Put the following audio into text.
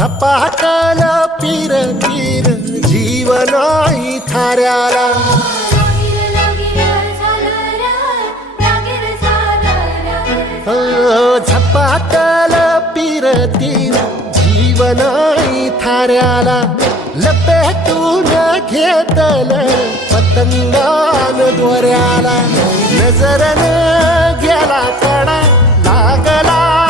झपाटल पीर पीर जीवनाई थाऱ्याला झपाटल पीर तीर जीवनाई थाऱ्याला लपेटून घेतल पतंगान दोऱ्याला नजरन गेला कडा लागला